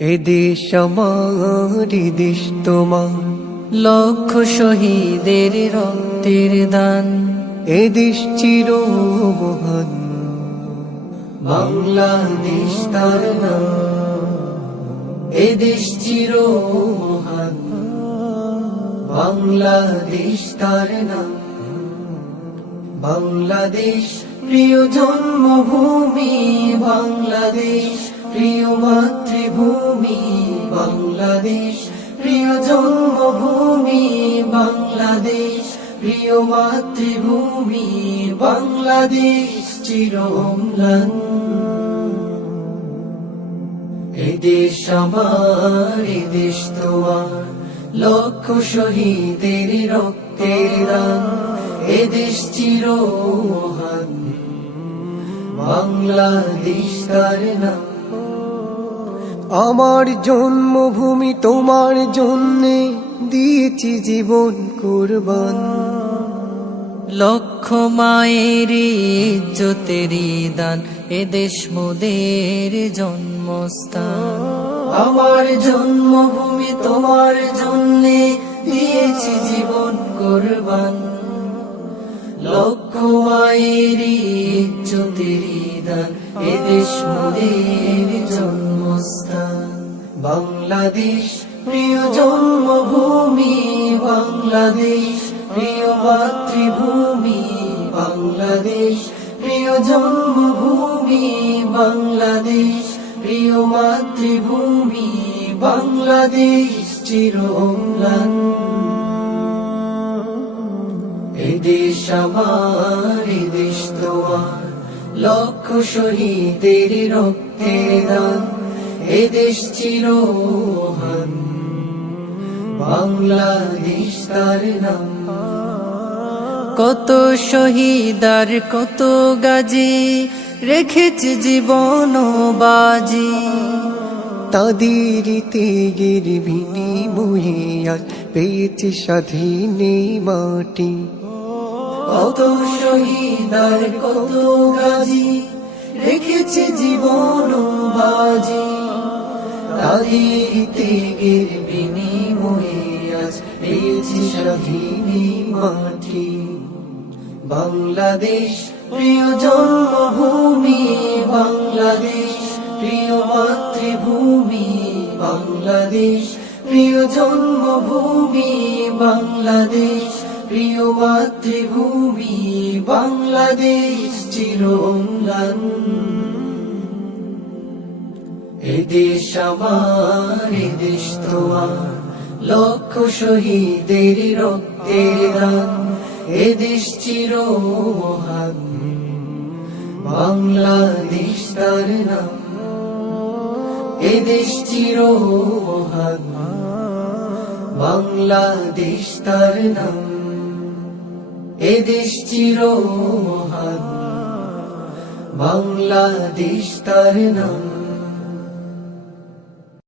এদেশ আমার, এদেশ তোমার, লক্ষ শহীদের রক্তের দান। এদেশ চির মহান, বাংলাদেশ তার নাম। এদেশ চির মহান, বাংলাদেশ তার নাম। বাংলাদেশ প্রিয় জন্মভূমি, বাংলাদেশ প্রিয় মাতৃভূমি, বাংলাদেশ প্রিয় জন্মভূমি, বাংলাদেশ প্রিয় মাতৃভূমি, বাংলাদেশ চির অম্লান। এদেশ আমার, এদেশ তোমার, লক্ষ শহীদের রক্তের দান। এদেশ চির মহান, বাংলাদেশ তার নাম। আমার জন্মভূমি তোমার জন্যে দিয়েছি জীবন কুরবান। লক্ষ মায়ের ইজ্জতেরই দান, এদেশ মোদের জন্মস্থান। আমার জন্মভূমি তোমার জন্যে দিয়েছি জীবন কুরবান। লক্ষ মায়ের ইজ্জতেরই দান, এদেশ মোদের জন্মস্থান। বাংলাদেশ প্রিয় জন্মভূমি, বাংলাদেশ প্রিয় মাতৃভূমি, বাংলাদেশ প্রিয় জন্মভূমি, বাংলাদেশ প্রিয় মাতৃভূমি, বাংলাদেশ চির অম্লান। এদেশ আমার, এদেশ তোমার, লক্ষ শহীদের রক্তের দান। এদেশ চির মহান, বাংলাদেশ তার নাম। কত শহীদার কত গাজী, রেখেছে জীবন বাজি। তাদের ত্যাগের বিনিময়ে আজ পেয়েছে স্বাধীন এই মাটি। কত শহীদার কত গাজী, রেখেছে জীবন বাজি। তাদের ত্যাগের বিনিময়ে আজ পেয়েছে স্বাধীন এই মাটি। বাংলাদেশ প্রিয় জন্মভূমি, বাংলাদেশ প্রিয় মাতৃভূমি, বাংলাদেশ প্রিয় জন্মভূমি, বাংলাদেশ প্রিয় মাতৃভূমি, বাংলাদেশ চির অম্লান। এদেশ আমার, এদেশ তোমার, লক্ষ শহীদের রক্তের দান। এদেশ চির মহান, বাংলাদেশ তার নাম। এদেশ চির মহান, বাংলাদেশ তার নাম। এদেশ চির মহান, বাংলাদেশ তার নাম।